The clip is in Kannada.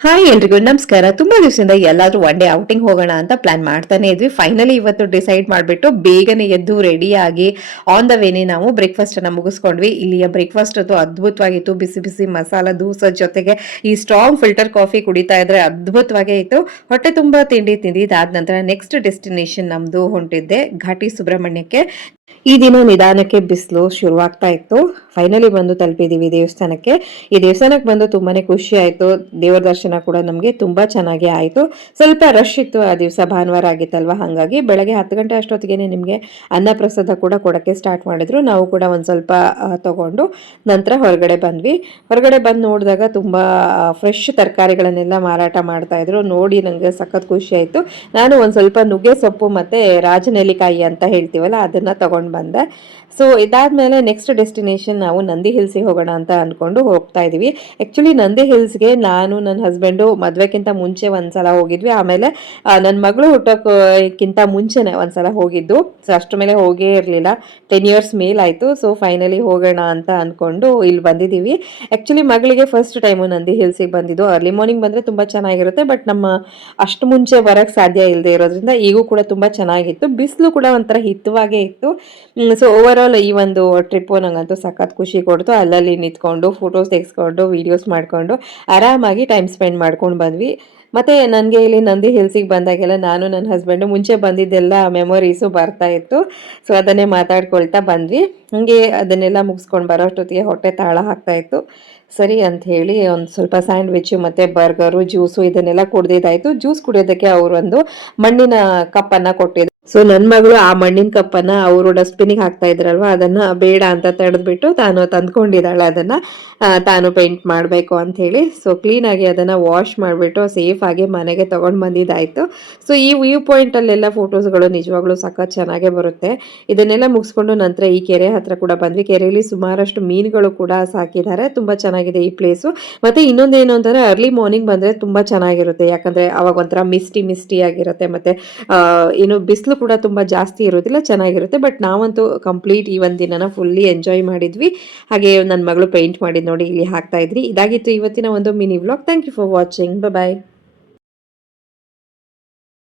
ಹಾಯ್ ಎಲ್ರಿಗೂ ನಮಸ್ಕಾರ. ತುಂಬಾ ದಿವಸದಿಂದ ಎಲ್ಲಾದ್ರೂ ಒನ್ ಡೇ ಔಟಿಂಗ್ ಹೋಗೋಣ ಅಂತ ಪ್ಲಾನ್ ಮಾಡ್ತಾನೆ ಇದ್ವಿ. ಫೈನಲಿ ಇವತ್ತು ಡಿಸೈಡ್ ಮಾಡಿಬಿಟ್ಟು ಬೇಗನೆ ಎದ್ದು ರೆಡಿ ಆಗಿ ಆನ್ ದ ವೇನೆ ನಾವು ಬ್ರೇಕ್ಫಾಸ್ಟ್ ಅನ್ನ ಮುಗಿಸ್ಕೊಂಡ್ವಿ. ಇಲ್ಲಿಯ ಬ್ರೇಕ್ಫಾಸ್ಟ್ ಅದು ಅದ್ಭುತವಾಗಿತ್ತು. ಬಿಸಿ ಬಿಸಿ ಮಸಾಲ ದೋಸೆ ಜೊತೆಗೆ ಈ ಸ್ಟ್ರಾಂಗ್ ಫಿಲ್ಟರ್ ಕಾಫಿ ಕುಡಿತಾ ಇದ್ರೆ ಅದ್ಭುತವಾಗೇ ಇತ್ತು. ಹೊಟ್ಟೆ ತುಂಬಾ ತಿಂಡಿ ತಿಂದಿದ್ದಾದ ನಂತರ ನೆಕ್ಸ್ಟ್ ಡೆಸ್ಟಿನೇಷನ್ ನಮ್ದು ಹೊಂಟಿದ್ದೆ ಘಾಟಿ ಸುಬ್ರಹ್ಮಣ್ಯಕ್ಕೆ. ಈ ದಿನ ನಿಧಾನಕ್ಕೆ ಬಿಸಿಲು ಶುರುವಾಗ್ತಾ ಇತ್ತು. ಫೈನಲಿ ಬಂದು ತಲುಪಿದೀವಿ ದೇವಸ್ಥಾನಕ್ಕೆ. ಈ ದೇವಸ್ಥಾನಕ್ಕೆ ಬಂದು ತುಂಬಾನೇ ಖುಷಿ ಆಯ್ತು. ದೇವರ ದರ್ಶನ ಕೂಡ ನಮಗೆ ತುಂಬಾ ಚೆನ್ನಾಗಿ ಆಯ್ತು. ಸ್ವಲ್ಪ ರಶ್ ಇತ್ತು ಆ ದಿವಸ, ಭಾನುವಾರ ಆಗಿತ್ತಲ್ವಾ, ಹಾಗಾಗಿ ಬೆಳಗ್ಗೆ 10 ಗಂಟೆ ಅಷ್ಟೊತ್ತಿಗೆ ನಿಮಗೆ ಅನ್ನ ಪ್ರಸಾದ ಕೂಡ ಕೊಡಕ್ಕೆ ಸ್ಟಾರ್ಟ್ ಮಾಡಿದ್ರು. ನಾವು ಕೂಡ ಒಂದ್ ಸ್ವಲ್ಪ ತಗೊಂಡು ನಂತರ ಹೊರಗಡೆ ಬಂದ್ವಿ. ಹೊರಗಡೆ ಬಂದು ನೋಡಿದಾಗ ತುಂಬಾ ಫ್ರೆಶ್ ತರಕಾರಿಗಳನ್ನೆಲ್ಲ ಮಾರಾಟ ಮಾಡ್ತಾ ಇದ್ರು. ನೋಡಿ ನಂಗೆ ಸಖತ್ ಖುಷಿ ಆಯ್ತು. ನಾನು ಒಂದ್ ಸ್ವಲ್ಪ ನುಗ್ಗೆ ಸೊಪ್ಪು ಮತ್ತೆ ರಾಜನೆಲ್ಲಿಕಾಯಿ ಅಂತ ಹೇಳ್ತೀವಲ್ಲ ಅದನ್ನ ತಗೊಂಡ್ ಬಂದೆ. ಸೊ ಇದಾದ್ಮೇಲೆ ನೆಕ್ಸ್ಟ್ ಡೆಸ್ಟಿನೇಷನ್ ನಾವು ನಂದಿ ಹಿಲ್ಸ್ಗೆ ಹೋಗೋಣ ಅಂತ ಅನ್ಕೊಂಡು ಹೋಗ್ತಾ ಇದೀವಿ. ಆಕ್ಚುಲಿ ನಂದಿ ಹಿಲ್ಸ್ಗೆ ನಾನು ನನ್ನ ಹಸ್ಬೆಂಡು ಮದ್ವೆಕ್ಕಿಂತ ಮುಂಚೆ ಒಂದ್ಸಲ ಹೋಗಿದ್ವಿ. ಆಮೇಲೆ ನನ್ನ ಮಗಳು ಹುಟ್ಟೋಕ್ಕಿಂತ ಮುಂಚೆನೆ ಒಂದ್ಸಲ ಹೋಗಿದ್ದು. ಸೊ ಅಷ್ಟ್ರ ಮೇಲೆ ಹೋಗೇ ಇರಲಿಲ್ಲ. 10 ಇಯರ್ಸ್ ಮೇಲಾಯ್ತು. ಸೊ ಫೈನಲಿ ಹೋಗೋಣ ಅಂತ ಅನ್ಕೊಂಡು ಇಲ್ಲಿ ಬಂದಿದ್ದೀವಿ. ಆಕ್ಚುಲಿ ಮಗಳಿಗೆ ಫಸ್ಟ್ ಟೈಮು ನಂದಿ ಹಿಲ್ಸಿಗೆ ಬಂದಿದ್ದು. ಅರ್ಲಿ ಮಾರ್ನಿಂಗ್ ಬಂದ್ರೆ ತುಂಬಾ ಚೆನ್ನಾಗಿರುತ್ತೆ, ಬಟ್ ನಮ್ಮ ಅಷ್ಟು ಮುಂಚೆ ಬರಕ್ ಸಾಧ್ಯ ಇಲ್ಲದೆ ಇರೋದ್ರಿಂದ ಈಗೂ ಕೂಡ ತುಂಬಾ ಚೆನ್ನಾಗಿತ್ತು. ಬಿಸಿಲು ಕೂಡ ಒಂಥರ ಹಿತವಾಗೇ ಇತ್ತು. ಸೊ ಓವರ್ ಆಲ್ ಈ ಒಂದು ಟ್ರಿಪ್ಪು ನಂಗಂತೂ ಸಖತ್ ಖುಷಿ ಕೊಡ್ತು. ಅಲ್ಲಲ್ಲಿ ನಿಂತ್ಕೊಂಡು ಫೋಟೋಸ್ ತೆಗೆಸ್ಕೊಂಡು ವಿಡಿಯೋಸ್ ಮಾಡ್ಕೊಂಡು ಆರಾಮಾಗಿ ಟೈಮ್ ಸ್ಪೆಂಡ್ ಮಾಡ್ಕೊಂಡು ಬಂದ್ವಿ. ಮತ್ತೆ ನನಗೆ ಇಲ್ಲಿ ನಂದಿ ಹಿಲ್ಸಿಗೆ ಬಂದಾಗೆಲ್ಲ ನಾನು ನನ್ನ ಹಸ್ಬೆಂಡು ಮುಂಚೆ ಬಂದಿದ್ದೆಲ್ಲ ಮೆಮೊರೀಸು ಬರ್ತಾ ಇತ್ತು. ಸೊ ಅದನ್ನೇ ಮಾತಾಡ್ಕೊಳ್ತಾ ಬಂದ್ವಿ. ಹಂಗೆ ಅದನ್ನೆಲ್ಲ ಮುಗಿಸ್ಕೊಂಡು ಬರೋಷ್ಟೊತ್ತಿಗೆ ಹೊಟ್ಟೆ ತಾಳ ಹಾಕ್ತಾ ಇತ್ತು. ಸರಿ ಅಂತ ಹೇಳಿ ಒಂದು ಸ್ವಲ್ಪ ಸ್ಯಾಂಡ್ವಿಚ್ಚು ಮತ್ತು ಬರ್ಗರು, ಜ್ಯೂಸು ಇದನ್ನೆಲ್ಲ ಕುಡ್ದಿದ್ದಾಯಿತು. ಜ್ಯೂಸ್ ಕುಡಿಯೋದಕ್ಕೆ ಅವರೊಂದು ಮಣ್ಣಿನ ಕಪ್ಪನ್ನು ಕೊಟ್ಟಿದ್ರು. ಸೊ ನನ್ನ ಮಗಳು ಆ ಮಣ್ಣಿನ ಕಪ್ಪನ್ನ ಅವರು ಡಸ್ಟ್ಬಿನ್ಗೆ ಹಾಕ್ತಾ ಇದ್ರಲ್ವಾ, ಅದನ್ನ ಬೇಡ ಅಂತ ತಡೆದ್ಬಿಟ್ಟು ತಾನು ತಂದ್ಕೊಂಡಿದ್ದಾಳೆ. ಅದನ್ನ ತಾನು ಪೇಂಟ್ ಮಾಡಬೇಕು ಅಂತ ಹೇಳಿ. ಸೊ ಕ್ಲೀನ್ ಆಗಿ ಅದನ್ನ ವಾಶ್ ಮಾಡಿಬಿಟ್ಟು ಸೇಫ್ ಆಗಿ ಮನೆಗೆ ತಗೊಂಡು ಬಂದಿದ್ದಾಯ್ತು. ಸೊ ಈ ವ್ಯೂ ಪಾಯಿಂಟ್ ಅಲ್ಲೆಲ್ಲ ಫೋಟೋಸ್ಗಳು ನಿಜವಾಗ್ಲೂ ಸಖತ್ ಚೆನ್ನಾಗೇ ಬರುತ್ತೆ. ಇದನ್ನೆಲ್ಲ ಮುಗಿಸ್ಕೊಂಡು ನಂತರ ಈ ಕೆರೆ ಹತ್ರ ಕೂಡ ಬಂದ್ವಿ. ಕೆರೆಯಲ್ಲಿ ಸುಮಾರಷ್ಟು ಮೀನುಗಳು ಕೂಡ ಸಾಕಿದ್ದಾರೆ. ತುಂಬಾ ಚೆನ್ನಾಗಿದೆ ಈ ಪ್ಲೇಸು. ಮತ್ತೆ ಇನ್ನೊಂದೇನು ಅಂತಂದ್ರೆ ಅರ್ಲಿ ಮಾರ್ನಿಂಗ್ ಬಂದ್ರೆ ತುಂಬಾ ಚೆನ್ನಾಗಿರುತ್ತೆ. ಯಾಕಂದ್ರೆ ಅವಾಗ ಒಂಥರ ಮಿಸ್ಟಿ ಆಗಿರುತ್ತೆ. ಮತ್ತೆ ಏನು ಬಿಸಿಲು ಕೂಡ ತುಂಬಾ ಜಾಸ್ತಿ ಇರೋದಿಲ್ಲ, ಚೆನ್ನಾಗಿರುತ್ತೆ. ಬಟ್ ನಾವಂತೂ ಕಂಪ್ಲೀಟ್ ಈ ಒಂದು ದಿನನ ಫುಲ್ಲಿ ಎಂಜಾಯ್ ಮಾಡಿದ್ವಿ. ಹಾಗೆ ನನ್ನ ಮಗಳು ಪೇಂಟ್ ಮಾಡಿದ್ ನೋಡಿ ಇಲ್ಲಿ ಹಾಕ್ತಾ ಇದ್ರಿ. ಇದಾಗಿತ್ತು ಇವತ್ತಿನ ಒಂದು mini vlog. Thank you for watching. Bye.